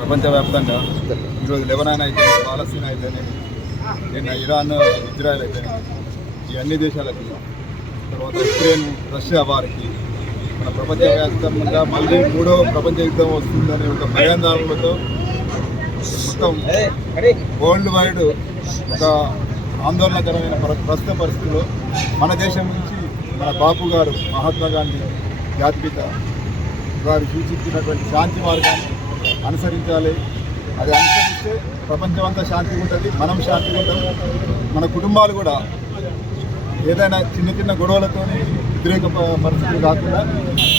ప్రపంచవ్యాప్తంగా ఈరోజు లెబనాన్ అయితే, పాలస్తీన్ అయితేనే, నిన్న ఇరాన్, ఇజ్రాయెల్ అయితేనే, ఈ అన్ని దేశాలకి, తర్వాత ఉక్రెయిన్, రష్యా వారికి మన ప్రపంచవ్యాప్తంగా మళ్ళీ మూడో ప్రపంచ యుద్ధం వస్తుందనే ఒక భయాందోళనలతో మొత్తం వరల్డ్ వైడ్ ఒక ఆందోళనకరమైన ప్రస్తుత పరిస్థితుల్లో మన దేశం నుంచి మన బాపు గారు, మహాత్మా గాంధీ జాతిపిత వారు సూచించినటువంటి శాంతి మార్గాన్ని అనుసరించాలి. అది అనుసరిస్తే ప్రపంచం అంతా శాంతిగా ఉంటుంది, మనం శాంతిగా ఉంటాం. మన కుటుంబాలు కూడా ఏదైనా చిన్న చిన్న గొడవలతో వ్యతిరేక పరిస్థితులు కాకుండా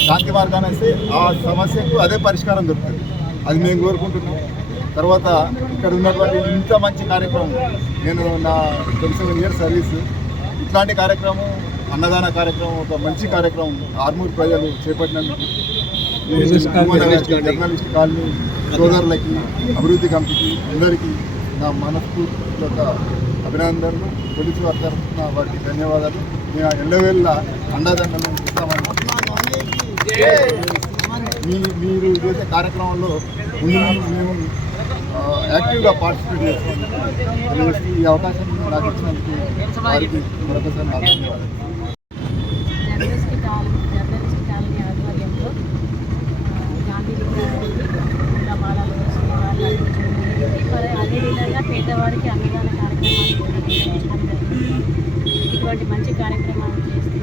శాంతి మార్గాన్ని వస్తే ఆ సమస్యకు అదే పరిష్కారం దొరుకుతుంది. అది మేము కోరుకుంటున్నాం. తర్వాత ఇక్కడ ఉన్నటువంటి ఇంత మంచి కార్యక్రమం, నేను నా 27 years సర్వీస్, ఇట్లాంటి కార్యక్రమం, అన్నదాన కార్యక్రమం, ఒక మంచి కార్యక్రమం ఆర్మూర్ ప్రజలు చేపట్టినందుకు జర్నలిస్ట్ కాలనీ సోదరులకి, అభివృద్ధి కమిటీకి అందరికీ నా మనస్ఫూర్తిగా అభినందనలు. పోలీసు వారి తరఫున వారికి ధన్యవాదాలు. నేను ఎల్లవేళ్ళ అండదండలు ఇస్తామని మీరు చేసే కార్యక్రమంలో ముందు మేము యాక్టివ్గా పార్టిసిపేట్ చేస్తాం. ఈ అవకాశం నాకు ఇచ్చినందుకు వారికి మరొకసారి నా ధన్యవాదాలు. జర్నలిస్ట్ కాలనీ ఆధ్వర్యంలో గాంధీజీ అదే విధంగా పేదవారికి అన్నదాన కార్యక్రమాలు ఇటువంటి మంచి కార్యక్రమాలు చేస్తూ